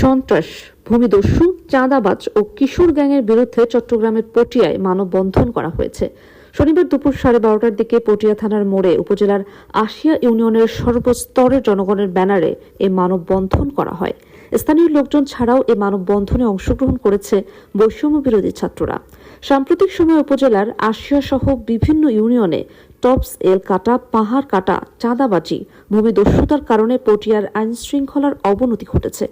সন্ত্রাস, ভূমিদস্যু, চাঁদাবাজ ও কিশোর গ্যাংয়ের বিরুদ্ধে চট্টগ্রামের পটিয়ায় মানববন্ধন করা হয়েছে। শনিবার দুপুর সাড়ে বারোটার দিকে পটিয়া থানার মোড়ে উপজেলার আশিয়া ইউনিয়নের সর্বস্তরের জনগণের ব্যানারে এ মানববন্ধন করা হয়। স্থানীয় লোকজন ছাড়াও এ মানববন্ধনে অংশগ্রহণ করেছে বৈষম্য বিরোধী ছাত্ররা। সাম্প্রতিক সময়ে উপজেলার আশিয়া সহ বিভিন্ন ইউনিয়নে টপস, এল কাটা, পাহাড় কাটা, চাঁদাবাজি, ভূমিদস্যুতার কারণে পটিয়ার আইন শৃঙ্খলার অবনতি ঘটেছে।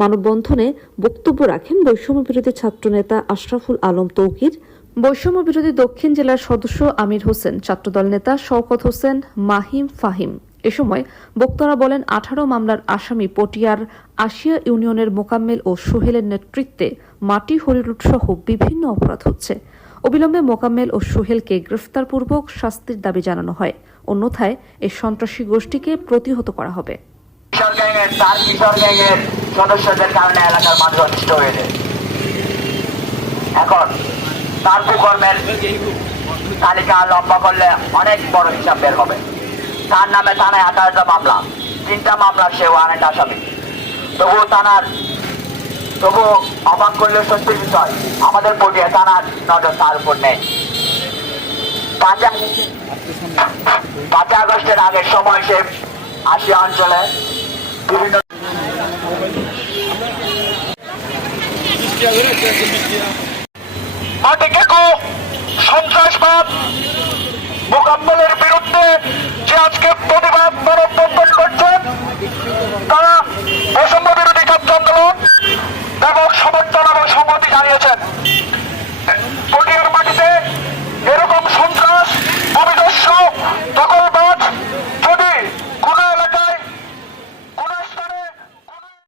মানববন্ধনে বক্তব্য রাখেন বৈষম্য বিরোধী ছাত্রনেতা আশরাফুল আলম তৌকির। বৈষম্য বিরোধী দক্ষিণ জেলার সদস্য আমির হোসেন ছাত্রদল নেতা শওকত হোসেন মাহিম ফাহিম। এ সময় বক্তারা বলেন আঠারো মামলার আসামি পটিয়ার আশিয়া ইউনিয়নের মোকাম্মেল ও সোহেলের নেতৃত্বে মাটি হরিলুট সহ বিভিন্ন অপরাধ হচ্ছে। অবিলম্বে মোকাম্মেল ও সোহেলকে গ্রেফতারপূর্বক শাস্তির দাবি জানানো হয়। অন্যথায় এই সন্ত্রাসী গোষ্ঠীকে প্রতিহত করা হবে। সদস্যদের কারণে এলাকার মানুষ অনিষ্ট হয়ে যায়। এখন তার কুকর্মের তালিকা লম্বা করলে অনেক বড় হিসাব বের হবে। তার নামে থানায় আঠারোটা মামলা, তিনটা মামলা সেও অনেক আসামি। তবুও থানার তবু অবাক করলে সত্যি বিষয় আমাদের পটিয়া থানার নজর তার উপর নেই। পাঁচ পাঁচই আগস্টের আগের সময় সে আসিয়া অঞ্চলে বিভিন্ন মাটিকে সন্ত্রাসবাদ মোকাম্মলের বিরুদ্ধে যে আজকে প্রতিবাদ মানববন্ধন